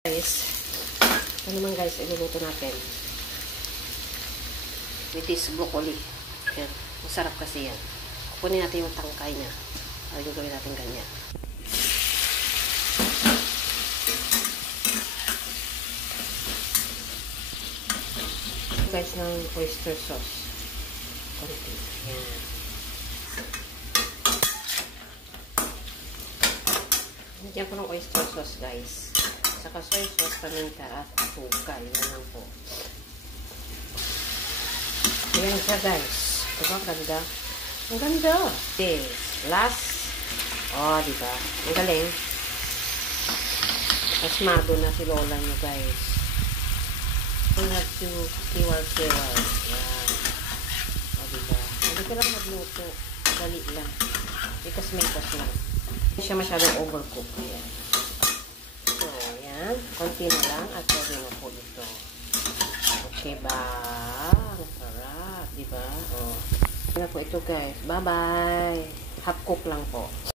Guys, ito naman guys, iluluto natin. With this broccoli. Yan. Masarap kasi yan. Kukunin natin yung tangkay niya. Ay, gagawin natin ganyan. Guys, ng oyster sauce. Konti. Yan. Nagyan ko ng oyster sauce, guys. Saka soy sauce, paminta, at asukal. Yan lang po. Ayan siya, guys. Diba? Ang ganda. Ang ganda. Okay. Last. Oh, diba? Ang galing. Asmado na si lola nyo, guys. You have to kiwal-kiwal. Yan. O, diba? Hindi ka lang magluto. Dali lang. Because may cost lang. Hindi siya masyadong overcook. Ayan. So, ayan. Konti na lang at pwede na po ito. Okay ba? Ang sarap. Diba? O. Ayan na po ito, guys. Bye-bye. Half cook lang po.